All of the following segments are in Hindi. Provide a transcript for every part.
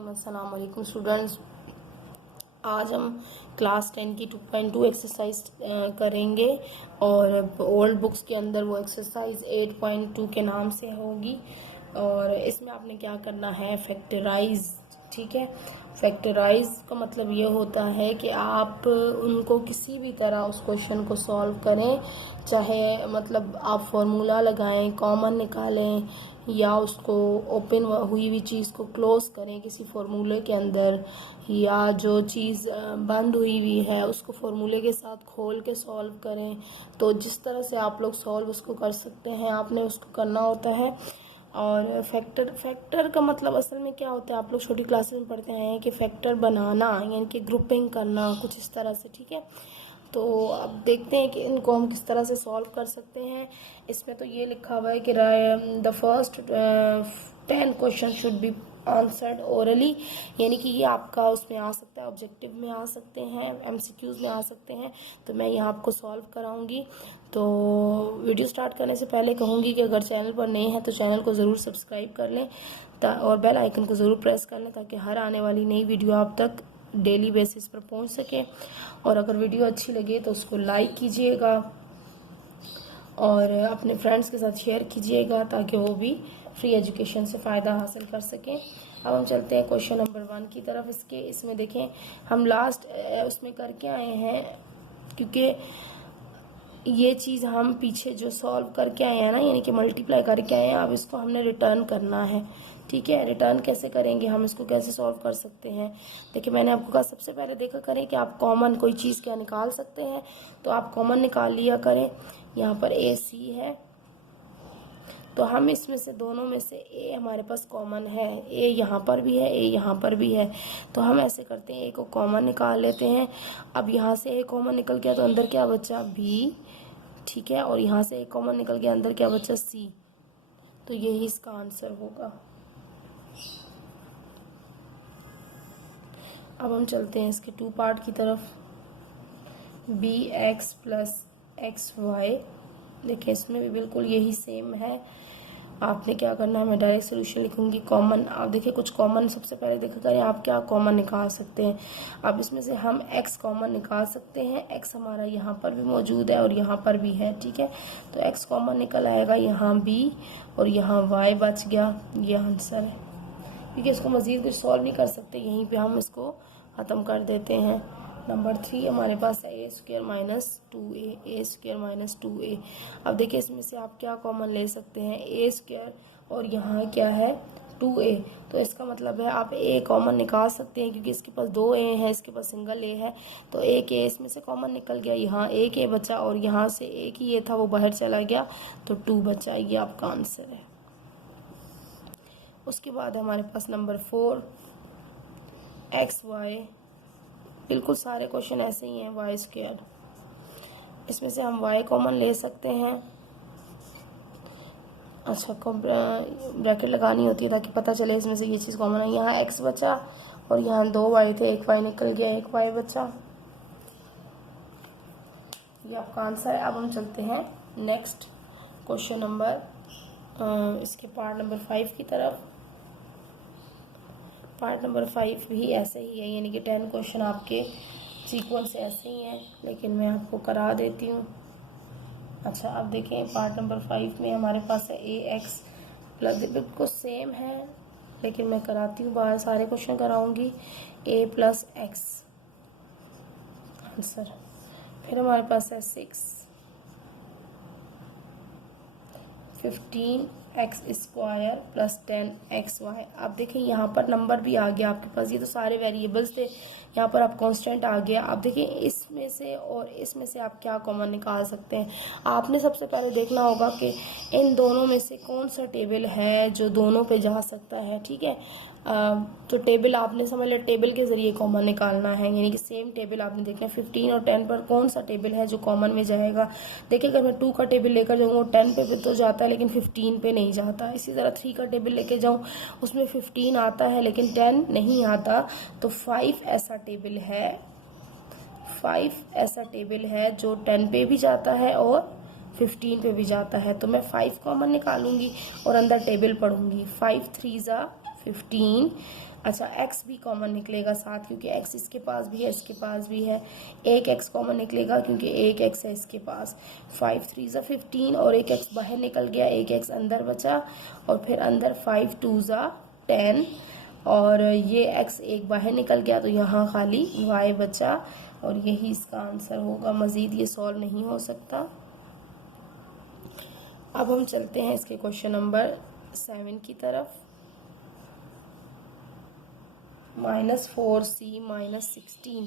रहीम। अस्सलाम वालेकुम स्टूडेंट्स। आज हम क्लास 10 की 2.2 एक्सरसाइज करेंगे और ओल्ड बुक्स के अंदर वो एक्सरसाइज 8.2 के नाम से होगी। और इसमें आपने क्या करना है, फैक्टराइज। ठीक है, फैक्टराइज का मतलब ये होता है कि आप उनको किसी भी तरह उस क्वेश्चन को सॉल्व करें, चाहे मतलब आप फॉर्मूला लगाएं, कॉमन निकालें, या उसको ओपन हुई हुई चीज़ को क्लोज करें किसी फॉर्मूले के अंदर, या जो चीज़ बंद हुई हुई है उसको फॉर्मूले के साथ खोल के सॉल्व करें। तो जिस तरह से आप लोग सॉल्व उसको कर सकते हैं, आपने उसको करना होता है। और फैक्टर का मतलब असल में क्या होता है, आप लोग छोटी क्लासेस में पढ़ते हैं कि फैक्टर बनाना यानी कि ग्रुपिंग करना कुछ इस तरह से। ठीक है, तो अब देखते हैं कि इनको हम किस तरह से सॉल्व कर सकते हैं। इसमें तो ये लिखा हुआ है कि the first 10 question should be answered orally, यानी कि ये आपका उसमें आ सकता है, ऑब्जेक्टिव में आ सकते हैं, एमसीक्यूज में आ सकते हैं। तो मैं यहाँ आपको सॉल्व कराऊंगी। तो वीडियो स्टार्ट करने से पहले कहूँगी कि अगर चैनल पर नए हैं तो चैनल को ज़रूर सब्सक्राइब कर लें और बेल आइकन को ज़रूर प्रेस कर लें, ताकि हर आने वाली नई वीडियो आप तक डेली बेसिस पर पहुंच सके। और अगर वीडियो अच्छी लगे तो उसको लाइक कीजिएगा और अपने फ्रेंड्स के साथ शेयर कीजिएगा, ताकि वो भी फ्री एजुकेशन से फ़ायदा हासिल कर सकें। अब हम चलते हैं क्वेश्चन नंबर 1 की तरफ। इसमें देखें, हम लास्ट उसमें करके आए हैं, क्योंकि ये चीज़ हम पीछे जो सॉल्व करके आए हैं ना, यानी कि मल्टीप्लाई करके आए हैं, अब इसको हमने रिटर्न करना है। ठीक है, रिटर्न कैसे करेंगे, हम इसको कैसे सॉल्व कर सकते हैं। देखिए, मैंने आपको कहा सबसे पहले देखा करें कि आप कॉमन कोई चीज़ क्या निकाल सकते हैं, तो आप कॉमन निकाल लिया करें। यहाँ पर ए सी है, तो हम इसमें से दोनों में से ए हमारे पास कॉमन है, ए यहाँ पर भी है, ए यहाँ पर भी है। तो हम ऐसे करते हैं, ए को कॉमन निकाल लेते हैं। अब यहाँ से ए कॉमन निकल गया तो अंदर क्या बचा, बी। ठीक है, और यहाँ से ए कॉमन निकल गया, अंदर क्या बचा, सी। तो यही इसका आंसर होगा। अब हम चलते हैं इसके 2 पार्ट की तरफ। B x plus x y, देखिए इसमें भी बिल्कुल यही सेम है। आपने क्या करना है, मैं डायरेक्ट सोल्यूशन लिखूंगी कॉमन। आप देखिए कुछ कॉमन सबसे पहले देखा करें आप क्या कॉमन निकाल सकते हैं। अब इसमें से हम x कॉमन निकाल सकते हैं। x हमारा यहाँ पर भी मौजूद है और यहाँ पर भी है। ठीक है, तो x कॉमन निकल आएगा, यहाँ b और यहाँ y बच गया। ये आंसर है, क्योंकि इसको मज़ीद कुछ सॉल्व नहीं कर सकते, यहीं पर हम इसको ख़त्म कर देते हैं। नंबर 3 हमारे पास है ए स्क्वायर माइनस 2a, ए स्क्वायर माइनस 2a। अब देखिए इसमें से आप क्या कॉमन ले सकते हैं, ए स्क्वायर और यहाँ क्या है 2a, तो इसका मतलब है आप a कॉमन निकाल सकते हैं, क्योंकि इसके पास 2a है, इसके पास सिंगल a है। तो एक a इसमें से कॉमन निकल गया, यहाँ एक a बचा और यहाँ से एक ही a था वो बाहर चला गया, तो 2 बचा। ये आपका आंसर है। उसके बाद हमारे पास नंबर 4 एक्स वाई, बिल्कुल सारे क्वेश्चन ऐसे ही हैं। वाई स्क्वायर, इसमें से हम वाई कॉमन ले सकते हैं। अच्छा, को ब्रैकेट लगानी होती है ताकि पता चले इसमें से ये चीज़ कॉमन है। यहाँ एक्स बचा और यहाँ 2 वाई थे, एक वाई निकल गया, एक वाई बचा। ये आपका आंसर है। अब हम चलते हैं नेक्स्ट क्वेश्चन नंबर इसके पार्ट नंबर 5 की तरफ। पार्ट नंबर 5 भी ऐसे ही है, यानी कि 10 क्वेश्चन आपके सीक्वेंस ऐसे ही हैं, लेकिन मैं आपको करा देती हूँ। अच्छा, अब देखें पार्ट नंबर 5 में हमारे पास है ए एक्स प्लस, बिल्कुल सेम है लेकिन मैं कराती हूँ, बाहर सारे क्वेश्चन कराऊंगी। A plus x answer. फिर हमारे पास है 15 x square plus 10 x y. आप देखें यहाँ पर नंबर भी आ गया आपके पास, ये तो सारे वेरिएबल्स थे, यहाँ पर आप कांस्टेंट आ गया। आप देखिए इसमें से और इसमें से आप क्या कॉमन निकाल सकते हैं। आपने सबसे पहले देखना होगा कि इन दोनों में से कौन सा टेबल है जो दोनों पे जा सकता है। ठीक है, तो टेबल आपने समझ लिया, टेबल के ज़रिए कॉमन निकालना है, यानी कि सेम टेबल आपने देखना है 15 और 10 पर कौन सा टेबल है जो कॉमन में जाएगा। देखिए अगर मैं 2 का टेबल लेकर जाऊँगा 10 पे तो जाता है लेकिन 15 पे नहीं जाता। इसी तरह 3 का टेबल लेके जाऊँ उसमें 15 आता है लेकिन 10 नहीं आता। तो 5 ऐसा टेबल है, 5 ऐसा टेबल है जो 10 पे भी जाता है और 15 पे भी जाता है। तो मैं 5 कॉमन निकालूंगी और अंदर टेबल पढ़ूंगी। 5 3 ज़ा 15, अच्छा, x भी कॉमन निकलेगा साथ, क्योंकि x इसके पास भी है, इसके पास भी है। एक x कॉमन निकलेगा क्योंकि एक x है इसके पास। 5 3 ज़ा 15 और एक x बाहर निकल गया, एक x अंदर बचा, और फिर अंदर 5 2 ज़ा 10, और ये x एक बाहर निकल गया तो यहाँ खाली y बचा, और यही इसका आंसर होगा। मज़ीद ये सॉल्व नहीं हो सकता। अब हम चलते हैं इसके क्वेश्चन नंबर 7 की तरफ। -4c -16।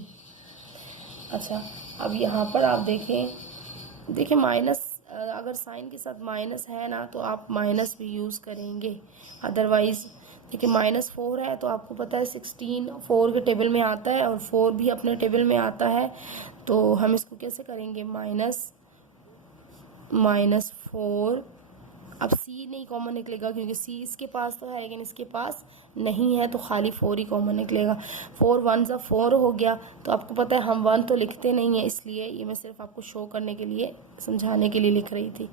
अच्छा, अब यहाँ पर आप देखिए माइनस, अगर साइन के साथ माइनस है ना तो आप माइनस भी यूज़ करेंगे, अदरवाइज देखिए -4 है तो आपको पता है 16 4 के टेबल में आता है और 4 भी अपने टेबल में आता है, तो हम इसको कैसे करेंगे, -4। अब c नहीं कॉमन निकलेगा क्योंकि c इसके पास तो है लेकिन इसके पास नहीं है, तो खाली 4 ही कॉमन निकलेगा। 4 1 ज़ा 4 हो गया, तो आपको पता है हम 1 तो लिखते नहीं है, इसलिए ये मैं सिर्फ आपको शो करने के लिए, समझाने के लिए लिख रही थी।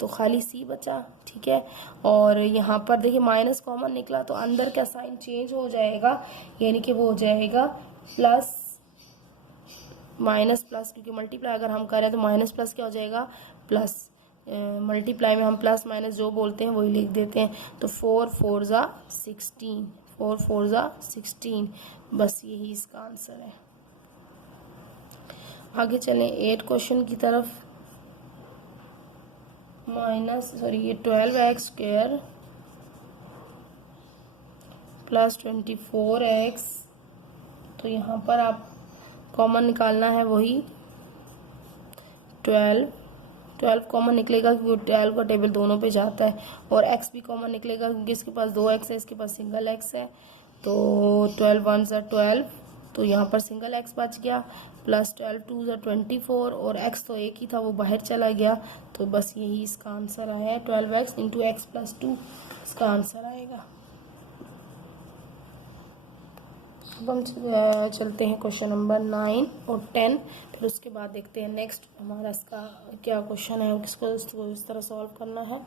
तो खाली c बचा, ठीक है। और यहाँ पर देखिए माइनस कॉमन निकला तो अंदर का साइन चेंज हो जाएगा, यानी कि वो हो जाएगा प्लस माइनस प्लस, क्योंकि मल्टीप्लाई अगर हम करें तो माइनस प्लस क्या हो जाएगा, प्लस। मल्टीप्लाई में हम प्लस माइनस जो बोलते हैं वही लिख देते हैं। तो 4 4 ज़ा 16, 4 4 ज़ा 16, बस यही इसका आंसर है। आगे चलें 8 क्वेश्चन की तरफ। ये 12x² प्लस 24x, तो यहाँ पर आप कॉमन निकालना है वही 12 कॉमन निकलेगा क्योंकि 12 का टेबल दोनों पे जाता है, और x भी कॉमन निकलेगा क्योंकि इसके पास 2x है, इसके पास सिंगल x है। तो 12 1 ज़ा 12, तो यहाँ पर सिंगल x बच गया, प्लस 12 2 ज़ा 24, और x तो एक ही था वो बाहर चला गया, तो बस यही इसका आंसर आया है। 12x इंटू x प्लस 2 इसका आंसर आएगा। अब हम चलते हैं क्वेश्चन नंबर 9 और 10, फिर उसके बाद देखते हैं नेक्स्ट हमारा इसका क्या क्वेश्चन है, किसको इस तरह सॉल्व करना है।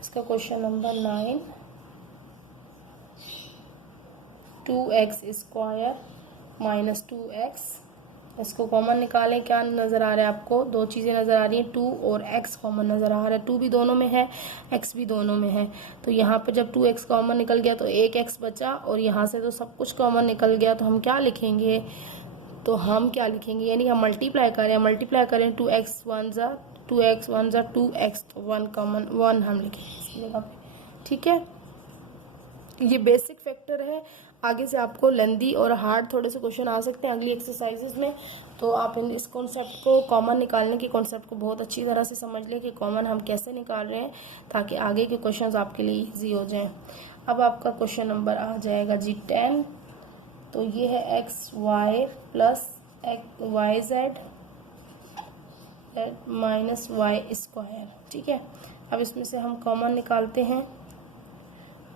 इसका question number 9, 2x² minus 2x, इसको कॉमन निकालें। क्या नज़र आ रहा है आपको, दो चीज़ें नज़र आ रही हैं, 2 और x कॉमन नज़र आ रहा है। 2 भी दोनों में है, x भी दोनों में है, तो यहाँ पर जब 2x कॉमन निकल गया तो एक x बचा, और यहाँ से तो सब कुछ कॉमन निकल गया, तो हम क्या लिखेंगे, यानी हम मल्टीप्लाई करें 2x 1 ज़ा 2x, तो 1 कॉमन 1 हम लिखेंगे इसकी जगह पे, ठीक है। ये बेसिक फैक्टर है, आगे से आपको लेंदी और हार्ड थोड़े से क्वेश्चन आ सकते हैं अगली एक्सरसाइजेज में, तो आप इस कॉन्सेप्ट को, कॉमन निकालने के कॉन्सेप्ट को बहुत अच्छी तरह से समझ लें कि कॉमन हम कैसे निकाल रहे हैं, ताकि आगे के क्वेश्चंस आपके लिए इजी हो जाएं। अब आपका क्वेश्चन नंबर आ जाएगा जी 10, तो ये है xy plus yz minus y², ठीक है। अब इसमें से हम कॉमन निकालते हैं।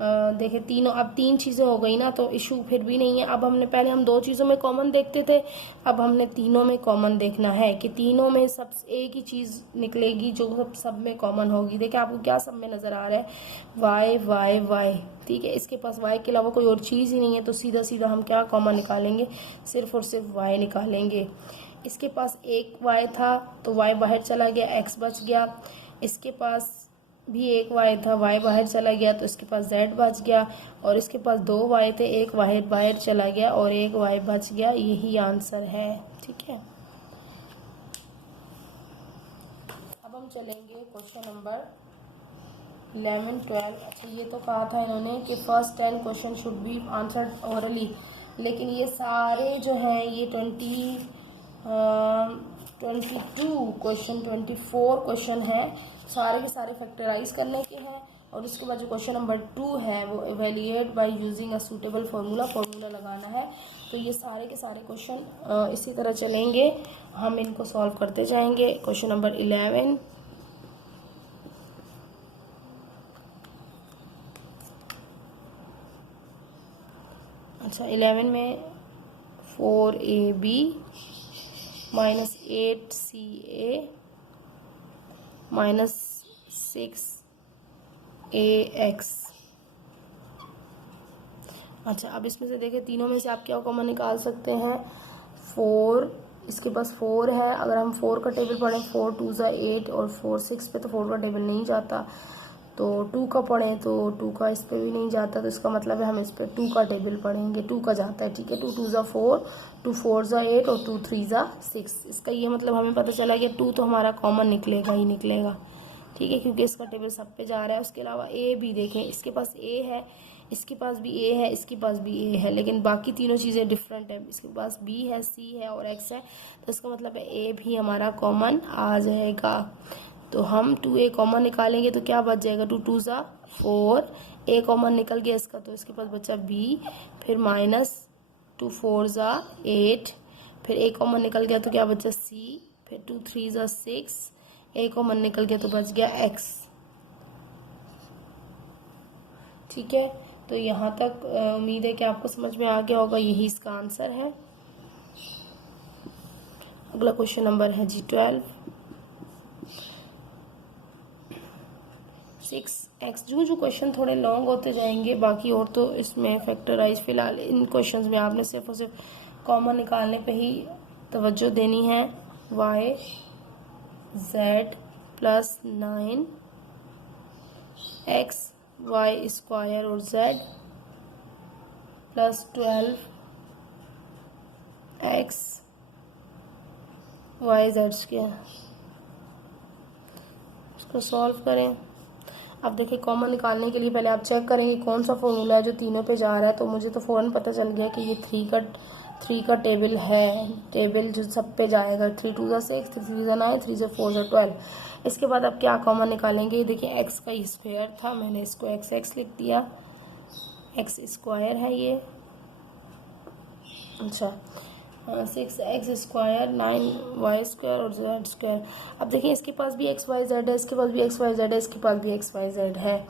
देखिए तीनों, अब 3 चीज़ें हो गई ना, तो इशू फिर भी नहीं है। अब पहले हम 2 चीज़ों में कॉमन देखते थे, अब हमने तीनों में कॉमन देखना है कि तीनों में सब एक ही चीज़ निकलेगी जो सब में कॉमन होगी। देखिए आपको क्या सब में नज़र आ रहा है, y y y, ठीक है। इसके पास y के अलावा कोई और चीज़ ही नहीं है, तो सीधा सीधा हम क्या कॉमन निकालेंगे, सिर्फ और सिर्फ y निकालेंगे। इसके पास एक y था तो y बाहर चला गया, x बच गया। इसके पास भी एक y था, y बाहर चला गया तो इसके पास z बच गया, और इसके पास 2 y थे, एक y बाहर चला गया और एक y बच गया, यही आंसर है, ठीक है। अब हम चलेंगे क्वेश्चन नंबर 11 12। अच्छा, ये तो कहा था इन्होंने कि first 10 question should be answered orally, लेकिन ये सारे जो हैं ये 22 क्वेश्चन 24 क्वेश्चन हैं, सारे के सारे फैक्टराइज करने के हैं, और उसके बाद जो क्वेश्चन नंबर 2 है वो evaluate by using a suitable formula लगाना है। तो ये सारे के सारे क्वेश्चन इसी तरह चलेंगे, हम इनको सॉल्व करते जाएंगे। क्वेश्चन नंबर 11, अच्छा 11 में 4ab minus 8ca minus 6ax। अच्छा, अब इसमें से देखें तीनों में से आप क्या कॉमन निकाल सकते हैं, 4, इसके पास 4 है, अगर हम 4 का टेबल पढ़ें 4 2 ज़ा 8 और 4 6 पे तो 4 का टेबल नहीं जाता, तो 2 का पढ़ें तो 2 का इस पर भी नहीं जाता, तो इसका मतलब है हम इस पर 2 का टेबल पढ़ेंगे, 2 का जाता है, ठीक है। 2 2 ज़ा 4, 2 4 ज़ा 8 और 2 3 ज़ा 6, इसका ये मतलब हमें पता चला कि 2 तो हमारा कॉमन निकलेगा ही निकलेगा, ठीक है, क्योंकि इसका टेबल सब पे जा रहा है। उसके अलावा ए भी देखें, इसके पास ए है, इसके पास भी ए है, इसके पास भी ए है, लेकिन बाकी तीनों चीज़ें डिफरेंट है, इसके पास बी है, सी है और एक्स है, तो इसका मतलब है ए भी हमारा कॉमन आ जाएगा। तो हम 2a कॉमन निकालेंगे तो क्या बच जाएगा, 2 2 ज़ा 4, ए कॉमन निकल गया इसका, तो इसके पास बचा बी, फिर माइनस 2 4 ज़ा 8, फिर ए कॉमन निकल गया तो क्या बचा सी, फिर 2 3 ज़ा 6, ए कॉमन निकल गया तो बच गया एक्स, ठीक है। तो यहाँ तक उम्मीद है कि आपको समझ में आ गया होगा, यही इसका आंसर है। अगला क्वेश्चन नंबर है जी 12, 6x। जो क्वेश्चन थोड़े लॉन्ग होते जाएंगे, बाकी और तो इसमें फैक्टराइज, फिलहाल इन क्वेश्चंस में आपने सिर्फ और सिर्फ कॉमन निकालने पे ही तवज्जो देनी है। y z plus 9 x y square और z plus 12 x y z square, इसको सॉल्व करें। अब देखिए कॉमन निकालने के लिए पहले आप चेक करेंगे कौन सा फॉर्मूला है जो तीनों पे जा रहा है, तो मुझे तो फ़ौरन पता चल गया कि ये 3 का टेबल है, टेबल जो सब पे जाएगा, 3 2 ज़ा 6, 3 3 ज़ा 9, 3 ज़ा 4 ज़ा 12। इसके बाद अब क्या कॉमन निकालेंगे, देखिए एक्स का स्क्वायर था, मैंने इसको एक्स लिख दिया, एक्स स्क्वायर है ये, अच्छा 6x स्क्वायर 9y स्क्वायर और z स्क्वायर। अब देखिए इसके पास भी एक्स वाई जेड है, इसके पास भी एक्स वाई जेड है, इसके पास भी एक्स वाई जेड है।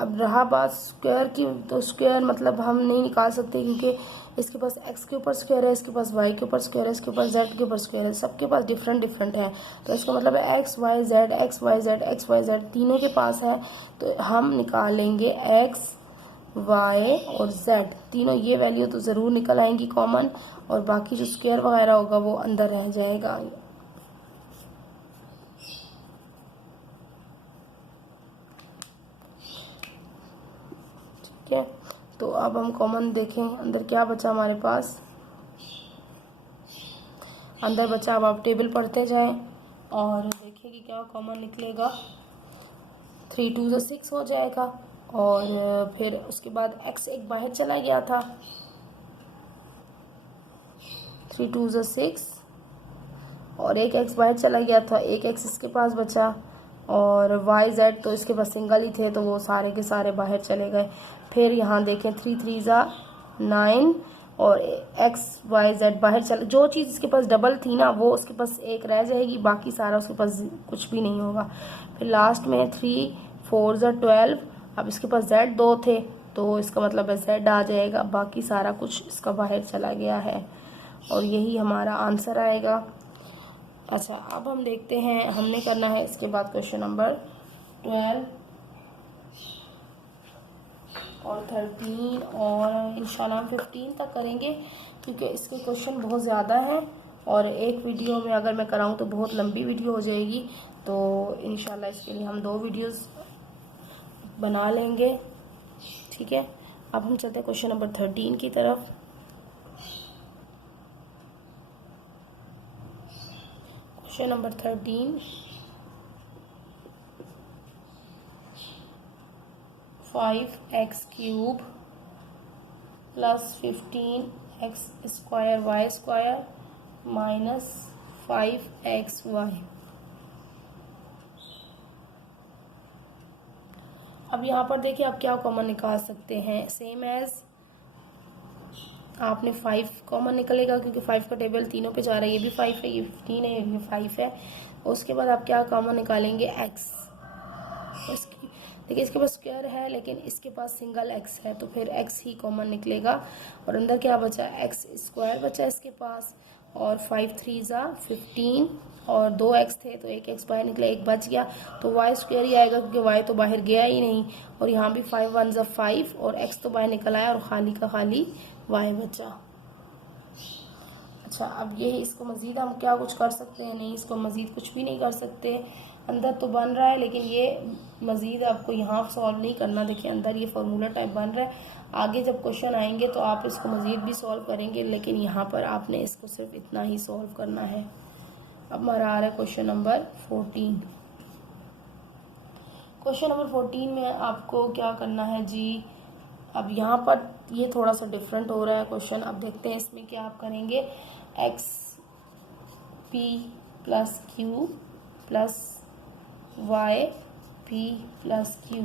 अब रहा बात स्क्वायर की, तो स्क्वायर मतलब हम नहीं निकाल सकते क्योंकि इसके पास x के ऊपर स्क्वायर है, इसके पास y के ऊपर स्क्वायर है, इसके पास z के ऊपर स्क्वायर है, सबके पास डिफरेंट डिफरेंट है, तो इसका मतलब है एक्स वाई जेड तीनों के पास है, तो हम निकालेंगे x y और z, तीनों ये वैल्यू तो ज़रूर निकल आएंगी कॉमन, और बाकी जो स्क्वायर वगैरह होगा वो अंदर रह जाएगा। ठीक है, तो अब हम कॉमन देखें अंदर क्या बचा हमारे पास, अंदर बचा, अब आप टेबल पढ़ते जाएं और देखिए कि क्या कॉमन निकलेगा। 3 2 ज़ा 6 हो जाएगा, और फिर उसके बाद x एक बाहर चला गया था, 3 2 ज़ा 6, और एक x बाहर चला गया था, एक x इसके पास बचा, और y z तो इसके पास सिंगल ही थे तो वो सारे के सारे बाहर चले गए। फिर यहाँ देखें 3 3 ज़ा 9 और x y z बाहर चल, जो चीज़ इसके पास डबल थी ना वो उसके पास एक रह जाएगी, बाकी सारा उसके पास कुछ भी नहीं होगा। फिर लास्ट में 3 4 ज़ा 12, अब इसके पास z 2 थे तो इसका मतलब है z आ जाएगा, बाकी सारा कुछ इसका बाहर चला गया है, और यही हमारा आंसर आएगा। अच्छा, अब हम देखते हैं, हमने करना है इसके बाद क्वेश्चन नंबर 12 और 13 और इंशाल्लाह हम 15 तक करेंगे, क्योंकि इसके क्वेश्चन बहुत ज़्यादा हैं और एक वीडियो में अगर मैं कराऊं तो बहुत लंबी वीडियो हो जाएगी, तो इंशाल्लाह इसके लिए हम 2 वीडियोस बना लेंगे। ठीक है, अब हम चलते हैं क्वेश्चन नंबर 13 की तरफ। Question number 13, 5x cube plus 15x square y square minus 5xy। अब यहाँ पर देखिए आप क्या कॉमन निकाल सकते हैं, सेम एज आपने 5 कॉमन निकलेगा क्योंकि 5 का टेबल तीनों पे जा रहा है, ये भी 5 है, ये 15 है, ये भी 5 है। उसके बाद आप क्या कॉमन निकालेंगे, x। इसकी देखिए इसके पास स्क्वायर है लेकिन इसके पास सिंगल x है, तो फिर x ही कॉमन निकलेगा, और अंदर क्या बचा, x स्क्वायर बचा इसके पास, और 5 3 ज़ा 15 और 2 एक्स थे तो 1 एक्स बाहर निकला, 1 बच गया तो वाई स्क्वायर ही आएगा क्योंकि वाई तो बाहर गया ही नहीं। और यहाँ भी 5 1 ज़ा 5 और एक्स तो बाहर निकल आया और खाली का खाली वाई बचा। अच्छा, अब ये इसको मज़ीद हम क्या कुछ कर सकते हैं? नहीं, इसको मज़ीद कुछ भी नहीं कर सकते। अंदर तो बन रहा है लेकिन ये मज़ीद आपको यहाँ सॉल्व नहीं करना। देखिए अंदर ये फार्मूला टाइप बन रहा है, आगे जब क्वेश्चन आएंगे तो आप इसको मज़ीद भी सॉल्व करेंगे, लेकिन यहाँ पर आपने इसको सिर्फ इतना ही सॉल्व करना है। अब हमारा आ रहा है क्वेश्चन नंबर 14। क्वेश्चन नंबर 14 में आपको क्या करना है जी? अब यहाँ पर ये थोड़ा सा डिफरेंट हो रहा है क्वेश्चन। अब देखते हैं इसमें क्या आप करेंगे। X p plus q plus y p plus q.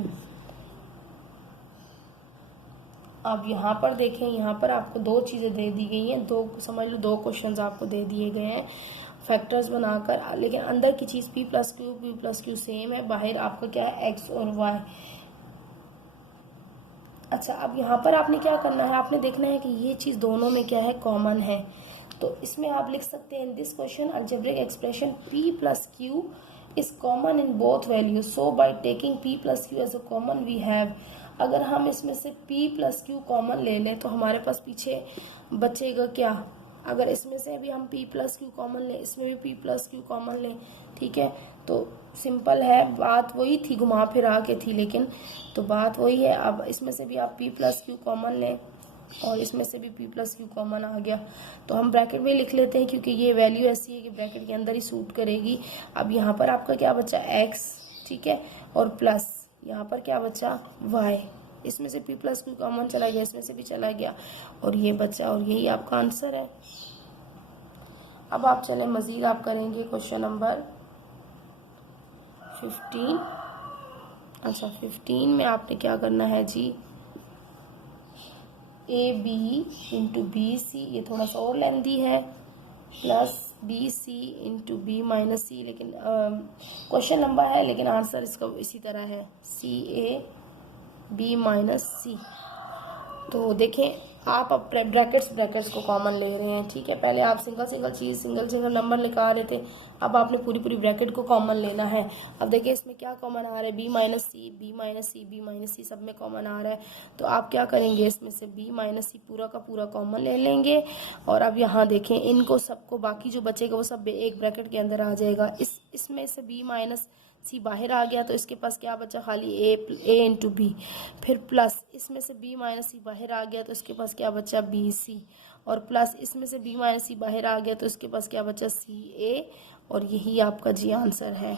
अब यहाँ पर देखें, यहाँ पर आपको दो चीज़ें दे दी गई हैं, दो समझ लो दो क्वेश्चंस आपको दे दिए गए हैं फैक्टर्स बनाकर, लेकिन अंदर की चीज़ पी प्लस क्यू सेम है, बाहर आपका क्या है एक्स और वाई। अच्छा, अब यहाँ पर आपने क्या करना है, आपने देखना है कि ये चीज़ दोनों में क्या है, कॉमन है। तो इसमें आप लिख सकते हैं in this question algebraic expression p plus q is common in both values, so by taking p plus q as a common we have. अगर हम इसमें से p प्लस क्यू कॉमन ले लें तो हमारे पास पीछे बचेगा क्या? अगर इसमें से भी हम p प्लस क्यू कॉमन लें, इसमें भी p प्लस क्यू कॉमन लें, ठीक है, तो सिंपल है, बात वही थी, घुमा फिरा के थी, लेकिन तो बात वही है। अब इसमें से भी आप p प्लस क्यू कॉमन लें और इसमें से भी p प्लस क्यू कॉमन आ गया तो हम ब्रैकेट में लिख लेते हैं क्योंकि ये वैल्यू ऐसी है कि ब्रैकेट के अंदर ही सूट करेगी। अब यहाँ पर आपका क्या बचा, x, ठीक है, और प्लस यहाँ पर क्या बचा, y। इसमें से p प्लस क्यू कॉमन चला गया, इसमें से भी चला गया और ये बचा, और यही आपका आंसर है। अब आप चलें मज़ीद आप करेंगे क्वेश्चन नंबर 15। अच्छा, 15 में आपने क्या करना है जी, A B into B C, ये थोड़ा सा और लेंदी है, plus B C into B minus C, लेकिन क्वेश्चन लंबा है लेकिन आंसर इसका इसी तरह है, सी ए बी माइनस सी। तो देखें आप अब ब्रैकेट्स को कॉमन ले रहे हैं, ठीक है, पहले आप सिंगल नंबर निकाल रहे थे, अब आपने पूरी ब्रैकेट को कॉमन लेना है। अब देखिए इसमें क्या कॉमन आ रहा है, B minus C B minus C B minus C, सब में कॉमन आ रहा है। तो आप क्या करेंगे, इसमें से बी माइनस सी पूरा का पूरा कॉमन ले लेंगे और अब यहाँ देखें इनको सबको, बाकी जो बचेगा वो सब एक ब्रैकेट के अंदर आ जाएगा। इसमें से बी माइनस सी बाहर आ गया तो इसके पास क्या बचा, खाली ए इंटू बी, फिर प्लस इसमें से बी माइनस सी बाहर आ गया तो इसके पास क्या बचा, बी सी, और प्लस इसमें से बी माइनस सी बाहर आ गया तो इसके पास क्या बचा, सी ए, और यही आपका जी आंसर है।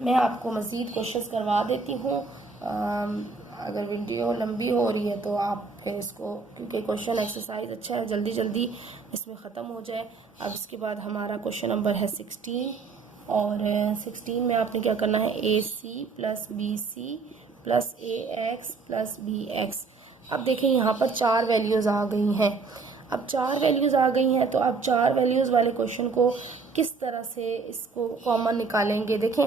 मैं आपको मज़ीद कोशिश करवा देती हूँ, अगर वीडियो लंबी हो रही है तो आप फिर इसको, क्योंकि क्वेश्चन एक्सरसाइज अच्छा है, जल्दी जल्दी इसमें ख़त्म हो जाए। अब इसके बाद हमारा क्वेश्चन नंबर है 16 और 16 में आपने क्या करना है, A C plus B C plus A x plus B X. अब देखें यहाँ पर 4 वैल्यूज़ आ गई हैं। अब 4 वैल्यूज़ आ गई हैं तो अब 4 वैल्यूज़ वाले क्वेश्चन को किस तरह से इसको कॉमन निकालेंगे। देखें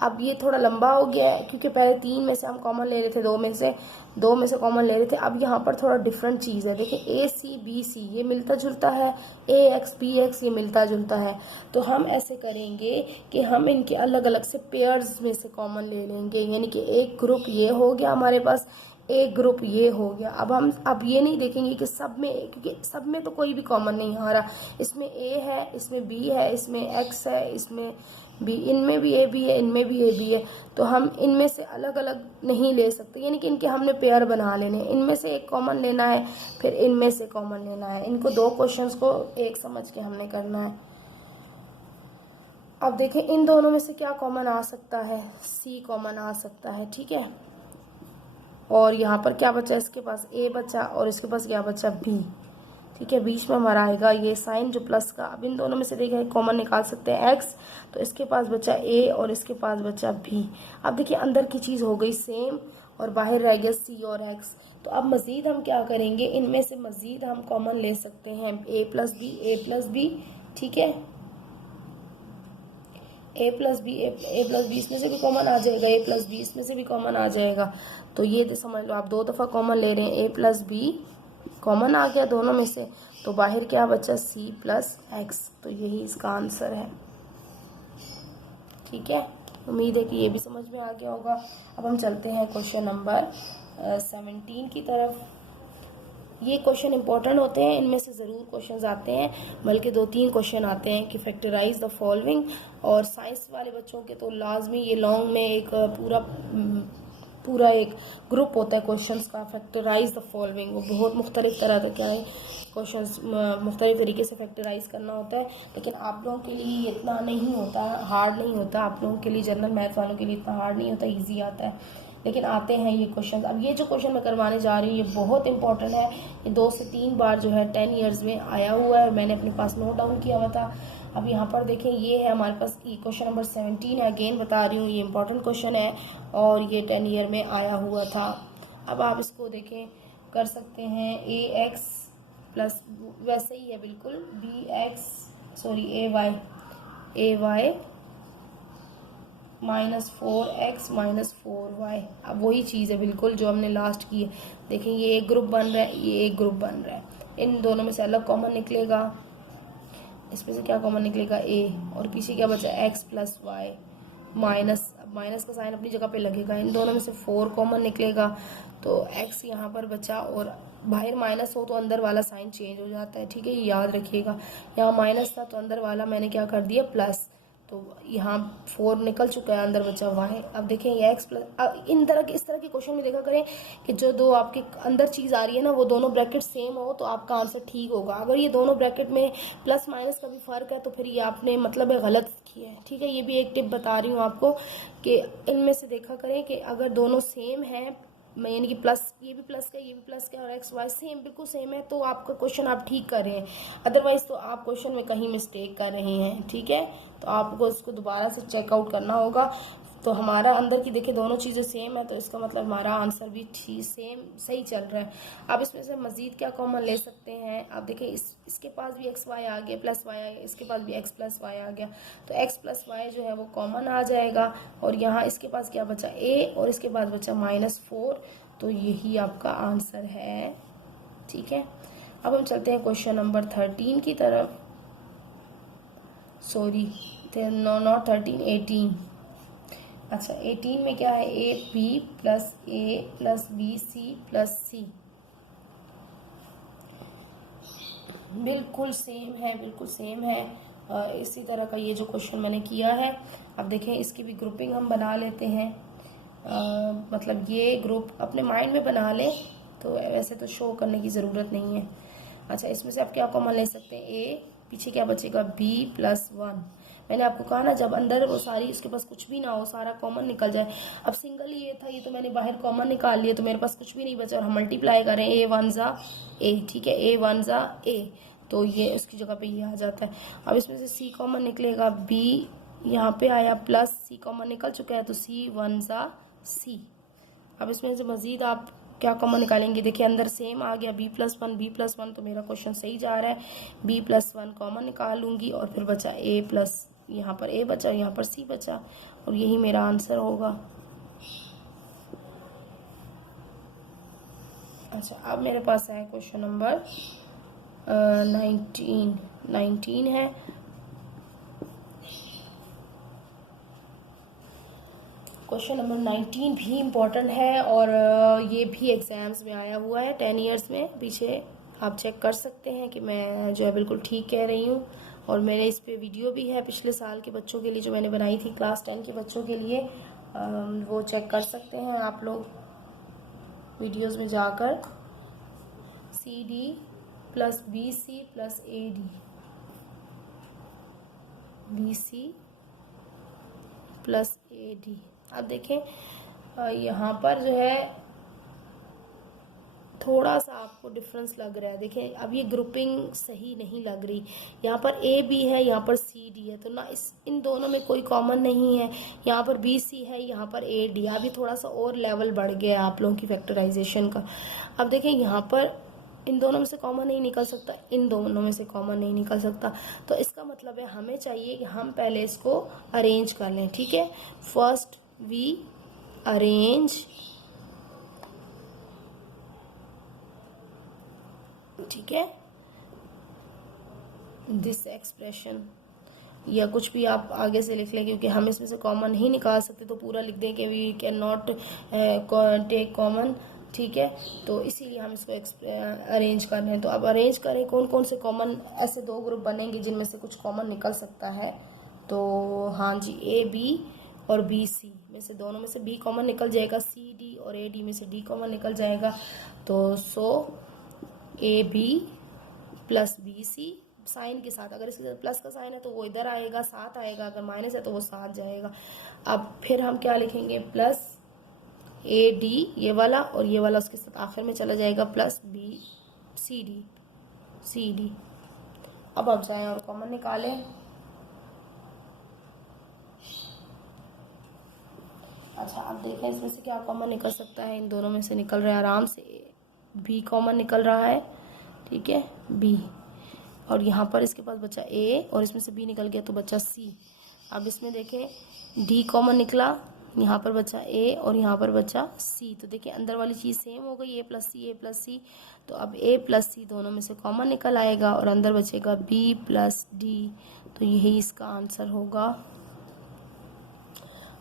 अब ये थोड़ा लंबा हो गया है क्योंकि पहले 3 में से हम कॉमन ले रहे थे, 2 में से कॉमन ले रहे थे। अब यहाँ पर थोड़ा डिफरेंट चीज़ है, देखिए ए सी बी सी ये मिलता जुलता है, ए एक्स बी एक्स ये मिलता जुलता है। तो हम ऐसे करेंगे कि हम इनके अलग अलग से पेयर्स में से कॉमन ले लेंगे, यानी कि एक ग्रुप ये हो गया हमारे पास, एक ग्रुप ये हो गया। अब हम अब ये नहीं देखेंगे कि सब में, क्योंकि सब में तो कोई भी कॉमन नहीं आ रहा, इसमें ए है, इसमें बी है, इसमें एक्स है, इसमें बी, इनमें भी ए बी है, इनमें भी ए बी है, तो हम इनमें से अलग अलग नहीं ले सकते, यानी कि इनके हमने पेयर बना लेने, इनमें से एक कॉमन लेना है, फिर इनमें से कॉमन लेना है। इनको 2 क्वेश्चंस को एक समझ के हमने करना है। अब देखें इन दोनों में से क्या कॉमन आ सकता है, सी कॉमन आ सकता है, ठीक है, और यहाँ पर क्या बचा, इसके पास ए बचा और इसके पास क्या बचा, बी, ठीक है, बीच में हमारा आएगा ये साइन जो प्लस का। अब इन दोनों में से देखें कॉमन निकाल सकते हैं एक्स, तो इसके पास बचा ए और इसके पास बचा बी। अब देखिए अंदर की चीज़ हो गई सेम और बाहर रह गया सी और एक्स। तो अब मज़ीद हम क्या करेंगे, इनमें से मज़ीद हम कॉमन ले सकते हैं ए प्लस बी, ठीक है, ए प्लस बी इसमें से भी कॉमन आ जाएगा, ए प्लस बी इसमें से भी कॉमन आ जाएगा। तो ये समझ लो आप 2 दफ़ा कॉमन ले रहे हैं, ए प्लस बी कॉमन आ गया दोनों में से, तो बाहर क्या बचा c प्लस एक्स, तो यही इसका आंसर है। ठीक है, उम्मीद है कि ये भी समझ में आ गया होगा। अब हम चलते हैं क्वेश्चन नंबर 17 की तरफ। ये क्वेश्चन इंपॉर्टेंट होते हैं, इनमें से ज़रूर क्वेश्चंस आते हैं, बल्कि 2-3 क्वेश्चन आते हैं कि फैक्टराइज द फॉलोइंग। और साइंस वाले बच्चों के तो लाजमी ये लॉन्ग में एक पूरा एक ग्रुप होता है क्वेश्चंस का, फैक्टराइज द फॉलोइंग। वो बहुत मुख्तलिफ तरह का क्या है क्वेश्चंस, मुख्तलिफ तरीके से फैक्टराइज करना होता है। लेकिन आप लोगों के लिए इतना नहीं होता, हार्ड नहीं होता, आप लोगों के लिए जनरल मैथ वालों के लिए इतना हार्ड नहीं होता, ईजी आता है। लेकिन आते हैं ये क्वेश्चन। अब ये जो क्वेश्चन मैं करवाने जा रही हूँ ये बहुत इंपॉर्टेंट है, ये 2 से 3 बार जो है 10 ईयर्स में आया हुआ है, मैंने अपने पास नोट डाउन किया हुआ था। अब यहाँ पर देखें, ये है हमारे पास ये क्वेश्चन नंबर 17 है, अगेन बता रही हूँ ये इंपॉर्टेंट क्वेश्चन है और ये 10 ईयर में आया हुआ था। अब आप इसको देखें, कर सकते हैं ए एक्स प्लस, वैसे ही है बिल्कुल, बी एक्स सॉरी ए वाई -4x -4y। अब वही चीज़ है बिल्कुल जो हमने लास्ट की है। देखें, ये एक ग्रुप बन रहा है, ये एक ग्रुप बन रहा है, इन दोनों में से अलग कॉमन निकलेगा, इसमें से क्या कॉमन निकलेगा a, और पीछे क्या बचा x प्लस वाई माइनस का साइन अपनी जगह पे लगेगा, इन दोनों में से 4 कॉमन निकलेगा, तो x यहाँ पर बचा, और बाहर माइनस हो तो अंदर वाला साइन चेंज हो जाता है। ठीक है, ये याद रखिएगा, यहाँ माइनस था तो अंदर वाला मैंने क्या कर दिया प्लस, तो यहाँ 4 निकल चुका है, अंदर बचा y। अब देखें ये x प्लस, इस तरह के क्वेश्चन में देखा करें कि जो दो आपके अंदर चीज़ आ रही है ना वो दोनों ब्रैकेट सेम हो तो आपका आंसर ठीक होगा। अगर ये दोनों ब्रैकेट में प्लस माइनस का भी फ़र्क है तो फिर ये आपने मतलब गलत किया है। ठीक है, ये भी एक टिप बता रही हूँ आपको कि इनमें से देखा करें कि अगर दोनों सेम हैं, यानी कि प्लस, ये भी प्लस का ये भी प्लस का और एक्स वाई सेम बिल्कुल सेम है, तो आपका क्वेश्चन आप ठीक कर रहे हैं, अदरवाइज तो आप क्वेश्चन में कहीं मिस्टेक कर रहे हैं। ठीक है, तो आपको इसको दोबारा से चेकआउट करना होगा। तो हमारा अंदर की देखिए दोनों चीज़ें सेम है, तो इसका मतलब हमारा आंसर भी ठीक सेम सही चल रहा है। अब इसमें से मज़ीद क्या कॉमन ले सकते हैं, आप देखें इसके पास भी एक्स वाई आ गया, प्लस वाई आ गया, इसके पास भी एक्स प्लस वाई आ गया, तो एक्स प्लस वाई जो है वो कॉमन आ जाएगा, और यहाँ इसके पास क्या बचा a, और इसके पास बचा -4, तो यही आपका आंसर है। ठीक है, अब हम चलते हैं क्वेश्चन नंबर 13 की तरफ, सॉरी नॉट 13, 18। अच्छा, 18 में क्या है, A B plus B C plus C, बिल्कुल सेम है, बिल्कुल सेम है। इसी तरह का ये जो क्वेश्चन मैंने किया है, अब देखें इसकी भी ग्रुपिंग हम बना लेते हैं। मतलब ये ग्रुप अपने माइंड में बना लें, तो वैसे तो शो करने की ज़रूरत नहीं है। अच्छा, इसमें से आप क्या कॉमन ले सकते हैं, ए, पीछे क्या बचेगा b + 1। मैंने आपको कहा ना जब अंदर वो सारी उसके पास कुछ भी ना हो, सारा कॉमन निकल जाए। अब सिंगल ये था, ये तो मैंने बाहर कॉमन निकाल लिया, तो मेरे पास कुछ भी नहीं बचा, और हम मल्टीप्लाई करें a 1 ज़ा a, ठीक है, a 1 ज़ा a, तो ये उसकी जगह पे ये आ जाता है। अब इसमें से c कॉमन निकलेगा, b यहाँ पे आया, प्लस c कॉमन निकल चुका है, तो c 1 ज़ा c। अब इसमें से मज़ीद आप क्या कॉमन निकालेंगे, देखिए अंदर सेम आ गया, b + 1, तो मेरा क्वेश्चन सही जा रहा है। b + 1 कॉमन निकाल लूँगी, और फिर बचा a प्लस, यहाँ पर a बचा, यहाँ पर c बचा, और यही मेरा आंसर होगा। अच्छा, अब मेरे पास है क्वेश्चन नंबर 19 है। क्वेश्चन नंबर 19 भी इम्पॉर्टेंट है, और ये भी एग्ज़ाम्स में आया हुआ है 10 ईयर्स में। पीछे आप चेक कर सकते हैं कि मैं जो है बिल्कुल ठीक कह रही हूँ, और मेरे इस पे वीडियो भी है पिछले साल के बच्चों के लिए जो मैंने बनाई थी क्लास 10 के बच्चों के लिए, वो चेक कर सकते हैं आप लोग वीडियोस में जाकर। CD + BC + AD, BC + AD। अब देखें यहाँ पर जो है थोड़ा सा आपको डिफरेंस लग रहा है। देखें अब ये ग्रुपिंग सही नहीं लग रही, यहाँ पर A B है, यहाँ पर C D है, तो ना इन दोनों में कोई कॉमन नहीं है। यहाँ पर B C है, यहाँ पर A D, अभी थोड़ा सा और लेवल बढ़ गया है आप लोगों की फैक्टराइजेशन का। अब देखें यहाँ पर इन दोनों में से कॉमन नहीं निकल सकता, इन दोनों में से कॉमन नहीं निकल सकता, तो इसका मतलब है हमें चाहिए कि हम पहले इसको अरेंज कर लें। ठीक है, फर्स्ट वी अरेंज ठीक है, दिस एक्सप्रेशन, या कुछ भी आप आगे से लिख लें, क्योंकि हम इसमें से कॉमन नहीं निकाल सकते तो पूरा लिख दें कि we can not take common, ठीक है। तो इसीलिए हम इसको अरेंज कर रहे हैं। तो अब अरेंज करें कौन कौन से कॉमन, ऐसे दो ग्रुप बनेंगे जिनमें से कुछ कॉमन निकल सकता है। तो हाँ जी, ए बी और बी सी में से दोनों में से बी कॉमन निकल जाएगा, सी डी और ए डी में से डी कॉमन निकल जाएगा। तो so A B plus B C sign के साथ, अगर इसके साथ प्लस का साइन है तो वो इधर आएगा, साथ आएगा, अगर माइनस है तो वो साथ जाएगा। अब फिर हम क्या लिखेंगे, प्लस ए डी ये वाला और ये वाला उसके साथ आखिर में चला जाएगा, प्लस बी सी डी। अब आप जाएं और कॉमन निकालें। अच्छा, अब देखें इसमें से क्या कॉमन निकल सकता है। इन दोनों में से निकल रहा है आराम से, बी कॉमन निकल रहा है, ठीक है, बी। और यहाँ पर इसके पास बचा ए और इसमें से बी निकल गया तो बचा सी। अब इसमें देखें डी कॉमन निकला, यहाँ पर बचा ए और यहाँ पर बचा सी। तो देखिए अंदर वाली चीज़ सेम हो गई, ए प्लस सी। तो अब ए प्लस सी दोनों में से कॉमन निकल आएगा और अंदर बचेगा बी प्लस डी। तो यही इसका आंसर होगा।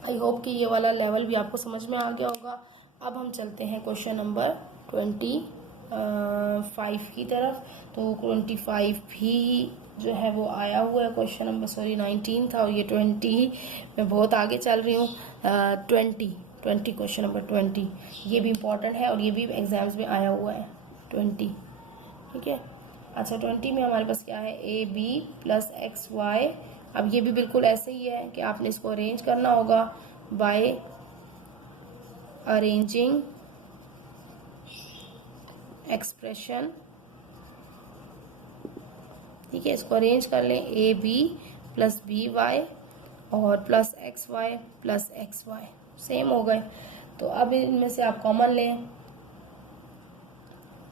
आई होप कि ये वाला लेवल भी आपको समझ में आ गया होगा। अब हम चलते हैं क्वेश्चन नंबर 25 की तरफ। तो 25 भी जो है वो आया हुआ है, क्वेश्चन नंबर 19 था और ये 20 मैं बहुत आगे चल रही हूँ। 20 क्वेश्चन नंबर 20 ये भी इम्पोर्टेंट है और ये भी एग्जाम्स में आया हुआ है 20, ठीक है। अच्छा, 20 में हमारे पास क्या है, A B plus x y. अब ये भी बिल्कुल ऐसे ही है कि आपने इसको अरेंज करना होगा बाय अरेंजिंग एक्सप्रेशन, ठीक है। इसको अरेंज कर लें, A B plus B Y और plus x Y plus x Y same हो गए। तो अब इनमें से आप कॉमन लें,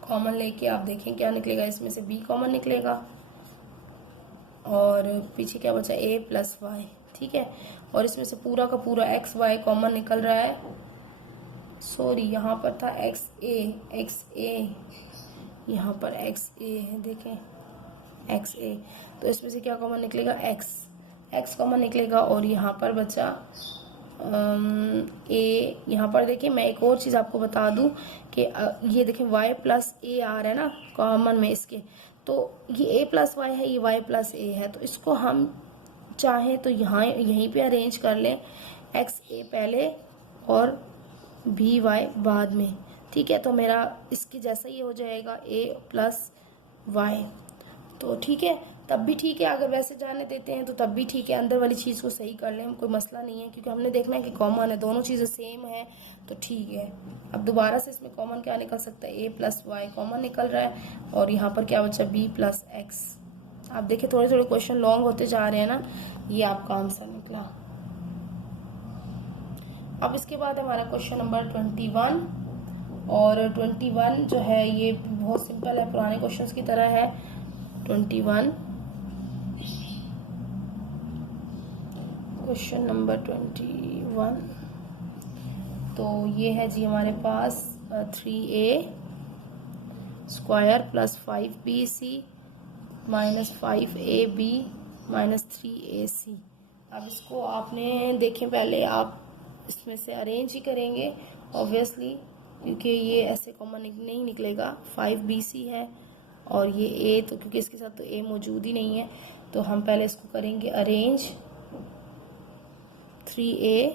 कॉमन लेके आप देखें क्या निकलेगा। इसमें से बी कॉमन निकलेगा और पीछे क्या बचा, ए प्लस वाई, ठीक है। और इसमें से पूरा का पूरा एक्स वाई कॉमन निकल रहा है। सॉरी, यहाँ पर था एक्स ए, यहाँ पर एक्स ए है, देखें एक्स ए। तो इसमें से क्या कॉमन निकलेगा, एक्स कॉमन निकलेगा और यहाँ पर बचा ए। यहाँ पर देखिए मैं एक और चीज़ आपको बता दूं कि ये देखें वाई प्लस ए आ रहा है ना कॉमन में इसके, तो ये ए प्लस वाई है, ये वाई प्लस ए है। तो इसको हम चाहें तो यहाँ यहीं पे अरेंज कर लें, एक्स ए पहले और बी वाई बाद में, ठीक है। तो मेरा इसके जैसा ही हो जाएगा, ए प्लस वाई। तो ठीक है, तब भी ठीक है, अगर वैसे जाने देते हैं तो तब भी ठीक है, अंदर वाली चीज़ को सही कर लें, कोई मसला नहीं है, क्योंकि हमने देखना है कि कॉमन है, दोनों चीज़ें सेम है तो ठीक है। अब दोबारा से इसमें कॉमन क्या निकल सकता है, ए प्लस वाई कॉमन निकल रहा है और यहाँ पर क्या बचा, बी प्लस एक्स। आप देखिए थोड़े थोड़े क्वेश्चन लॉन्ग होते जा रहे हैं ना, ये आपका आंसर निकला। अब इसके बाद हमारा क्वेश्चन नंबर 21 और 21 जो है ये बहुत सिंपल है, पुराने क्वेश्चंस की तरह है। 21 क्वेश्चन नंबर 21 तो ये है जी हमारे पास 3a square plus 5bc minus 5ab minus 3ac। अब इसको आपने देखें, पहले आप इसमें से अरेंज ही करेंगे ऑब्वियसली, क्योंकि ये ऐसे कॉमन नहीं निकलेगा। 5bc है और ये a, तो क्योंकि इसके साथ तो a मौजूद ही नहीं है, तो हम पहले इसको करेंगे अरेंज। 3a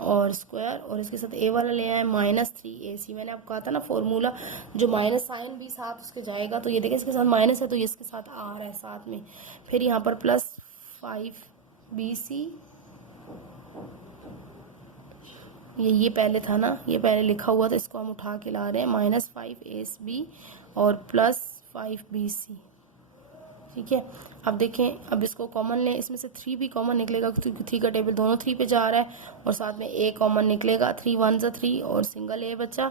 और स्क्वायर और इसके साथ a वाला ले आए माइनस 3ac। मैंने आपको कहा था ना फॉर्मूला, जो माइनस साइन भी साथ उसके जाएगा, तो ये देखिए इसके साथ माइनस है तो ये इसके साथ आ रहा है साथ में। फिर यहाँ पर प्लस 5bc, ये पहले था ना, ये पहले लिखा हुआ था, इसको हम उठा के ला रहे हैं, माइनस 5ab और प्लस 5bc, ठीक है। अब देखें, अब इसको कॉमन लें, इसमें से 3 भी कॉमन निकलेगा क्योंकि 3 का टेबल दोनों 3 पे जा रहा है और साथ में a कॉमन निकलेगा। 3 1 ज़ा 3 और सिंगल a बचा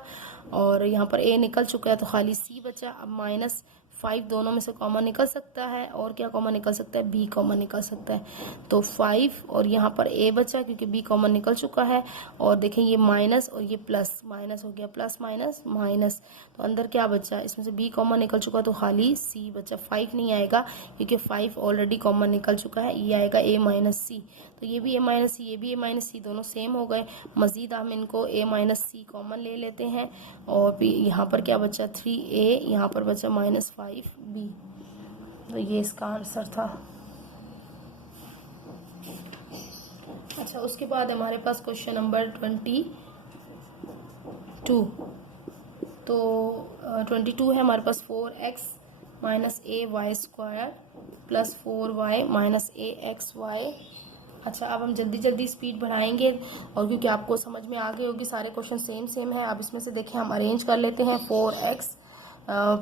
और यहाँ पर a निकल चुका है तो खाली c बचा। अब माइनस 5 दोनों में से कॉमन निकल सकता है, और क्या कॉमन निकल सकता है, b कॉमन निकल सकता है। तो 5 और यहाँ पर a बचा क्योंकि b कॉमन निकल चुका है। और देखें ये माइनस और ये प्लस, माइनस हो गया प्लस माइनस माइनस, तो अंदर क्या बचा, इसमें से b कॉमन निकल चुका तो खाली c बचा। 5 नहीं आएगा क्योंकि 5 ऑलरेडी कॉमन निकल चुका है, ये आएगा a माइनस सी। तो ये भी a माइनस सी, ये भी a माइनस सी, दोनों सेम हो गए। मज़ीद हम इनको a माइनस सी कॉमन ले लेते हैं, और भी यहाँ पर क्या बचा 3a, यहाँ पर बचा माइनस 5b। तो ये इसका आंसर था। अच्छा, उसके बाद हमारे पास क्वेश्चन नंबर 22। तो 22 है हमारे पास 4x minus A Y square plus 4y minus A X Y. अच्छा, अब हम जल्दी जल्दी स्पीड बढ़ाएंगे, और क्योंकि आपको समझ में आ गई होगी सारे क्वेश्चन सेम सेम है। अब इसमें से देखें हम अरेंज कर लेते हैं। 4x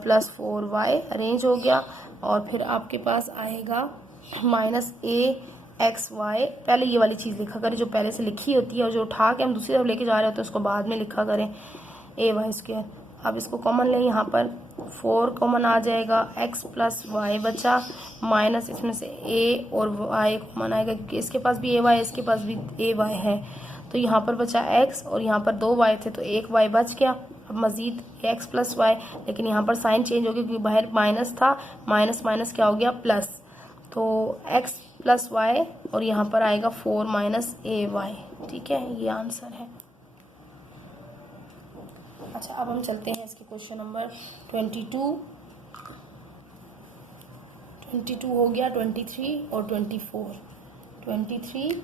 प्लस 4y अरेंज हो गया, और फिर आपके पास आएगा माइनस ए एक्स वाई। पहले ये वाली चीज़ लिखा करें जो पहले से लिखी होती है, और जो उठा के हम दूसरी तरफ लेके जा रहे होते हैं उसको बाद में लिखा करें। ए वाई स्क्वायर, अब इसको कॉमन लें, यहाँ पर 4 कॉमन आ जाएगा, x प्लस वाई बचा, माइनस इसमें से a और y कॉमन आएगा क्योंकि इसके पास भी a y है, इसके पास भी a y है। तो यहाँ पर बचा x और यहाँ पर 2 y थे तो 1 y बच गया। अब मज़ीद x प्लस वाई, लेकिन यहाँ पर साइन चेंज हो गया क्योंकि बाहर माइनस था, माइनस माइनस क्या हो गया प्लस। तो x प्लस वाई और यहाँ पर आएगा 4 माइनस ए वाई। ठीक है, ये आंसर है। अच्छा, अब हम चलते हैं इसके क्वेश्चन नंबर 22 हो गया, 23 और 24। 23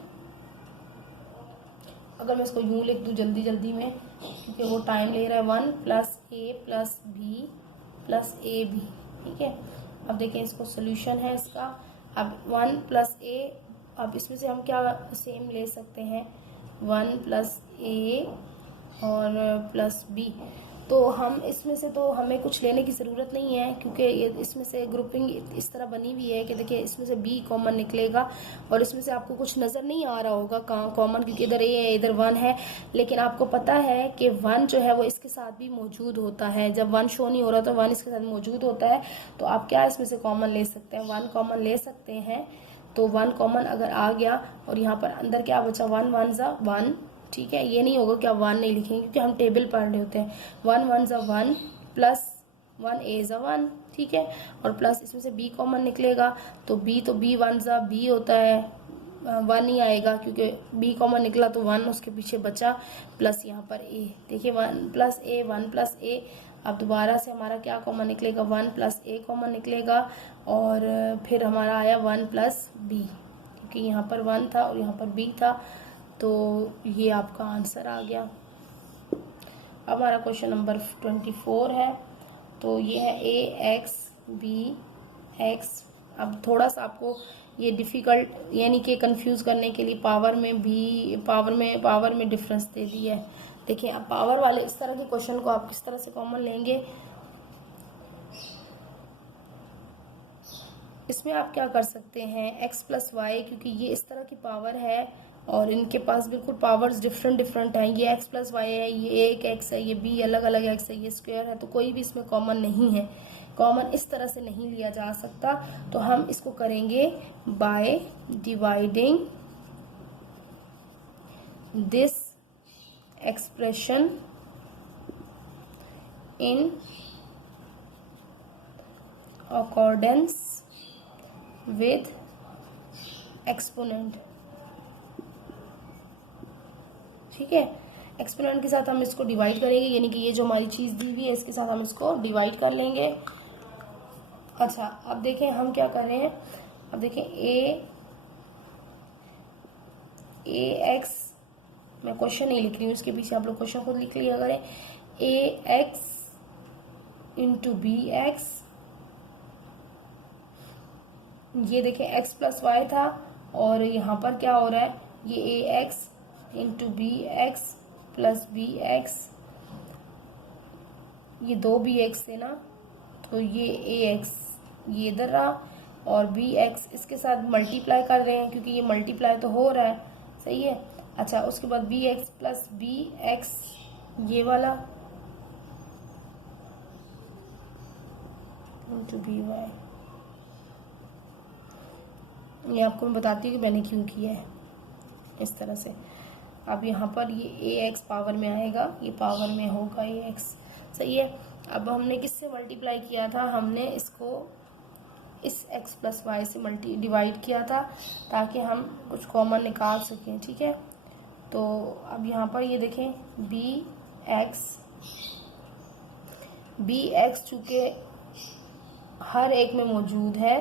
अगर मैं इसको यूँ लिख दूँ जल्दी जल्दी में, क्योंकि वो टाइम ले रहा है, 1 plus a plus b plus a b. ठीक है, अब देखें इसको सोल्यूशन है इसका। अब 1 प्लस ए, अब इसमें से हम क्या सेम ले सकते हैं, 1 प्लस ए और प्लस बी। तो हम इसमें से तो हमें कुछ लेने की ज़रूरत नहीं है, क्योंकि ये इसमें से ग्रुपिंग इस तरह बनी हुई है कि देखिए इसमें से बी कॉमन निकलेगा, और इसमें से आपको कुछ नज़र नहीं आ रहा होगा कॉमन, क्योंकि इधर ए है इधर 1 है। लेकिन आपको पता है कि 1 जो है वो इसके साथ भी मौजूद होता है। जब 1 शो नहीं हो रहा तो 1 इसके साथ मौजूद होता है। तो आप क्या इसमें से कॉमन ले सकते हैं, 1 कॉमन ले सकते हैं। तो 1 कॉमन अगर आ गया, और यहाँ पर अंदर क्या बचा, 1 1 ज़ा 1। ठीक है, ये नहीं होगा कि आप 1 नहीं लिखेंगे क्योंकि हम टेबल पढ़ रहे होते हैं। 1 1 ज़ा 1 प्लस 1 ए ज़ा 1। ठीक है, और प्लस इसमें से b कॉमन निकलेगा, तो b 1 ज़ा b होता है, 1 ही आएगा क्योंकि b कॉमन निकला तो 1 उसके पीछे बचा, प्लस यहाँ पर a। देखिए 1 प्लस a 1 प्लस a। अब दोबारा से हमारा क्या कॉमन निकलेगा, 1 प्लस a कॉमन निकलेगा, और फिर हमारा आया 1 प्लस b, क्योंकि यहाँ पर 1 था और यहाँ पर b था। तो ये आपका आंसर आ गया। अब हमारा क्वेश्चन नंबर 24 है। तो ये है a x b x। अब थोड़ा सा आपको ये डिफ़िकल्ट, यानी कि कंफ्यूज करने के लिए पावर में डिफरेंस दे दिया है। देखिए, अब पावर वाले इस तरह के क्वेश्चन को आप किस तरह से कॉमन लेंगे, इसमें आप क्या कर सकते हैं, x प्लस वाई, क्योंकि ये इस तरह की पावर है और इनके पास बिल्कुल पावर्स डिफरेंट हैं। ये x प्लस वाई है, ये एक x है, ये b अलग अलग x है, ये स्क्वायर है, तो कोई भी इसमें कॉमन नहीं है। कॉमन इस तरह से नहीं लिया जा सकता। तो हम इसको करेंगे by dividing this expression in accordance with exponent. ठीक है, एक्सपोनेंट के साथ हम इसको डिवाइड करेंगे, यानी कि ये जो हमारी चीज़ दी हुई है इसके साथ हम इसको डिवाइड कर लेंगे। अच्छा, अब देखें हम क्या कर रहे हैं। अब देखें ए एक्स, मैं क्वेश्चन नहीं लिख रही हूँ, इसके पीछे आप लोग क्वेश्चन खुद लिख लिया करें। ए एक्स इंटू बी एक्स, ये देखें x प्लस वाई था, और यहाँ पर क्या हो रहा है, ये A X into B x plus B x, ये 2 बी एक्स थे ना, तो ये ए एक्स ये इधर रहा, और बी एक्स इसके साथ मल्टीप्लाई कर रहे हैं क्योंकि ये मल्टीप्लाई तो हो रहा है, सही है। अच्छा, उसके बाद b x plus B x, ये वाला इंटू बी वाई। ये आपको मैं बताती हूँ कि मैंने क्यों किया है इस तरह से। अब यहाँ पर ये ए एक्स पावर में आएगा, ये पावर में होगा ए एक्स, सही है। अब हमने किससे मल्टीप्लाई किया था, हमने इसको इस x प्लस वाई से डिवाइड किया था ताकि हम कुछ कॉमन निकाल सकें, ठीक है। तो अब यहाँ पर ये देखें बी एक्स चूँकि हर एक में मौजूद है,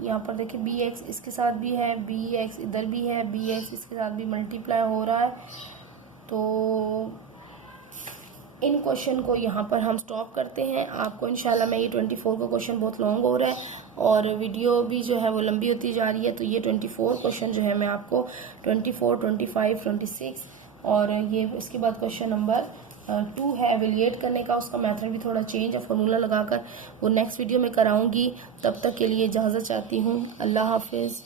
यहाँ पर देखिए बी एक्स इसके साथ भी है, बी एक्स इधर भी है, बी एक्स इसके साथ भी मल्टीप्लाई हो रहा है। तो इन क्वेश्चन को यहाँ पर हम स्टॉप करते हैं। आपको इंशाल्लाह मैं ये 24 का क्वेश्चन बहुत लॉन्ग हो रहा है और वीडियो भी जो है वो लंबी होती जा रही है, तो ये 24 क्वेश्चन जो है मैं आपको 24, 25, 26 और ये इसके बाद क्वेश्चन नंबर 2 है एवेल्यूएट करने का, उसका मेथड भी थोड़ा चेंज है फॉर्मूला लगाकर, वो नेक्स्ट वीडियो में कराऊंगी। तब तक के लिए इजाज़त चाहती हूँ। अल्लाह हाफिज़।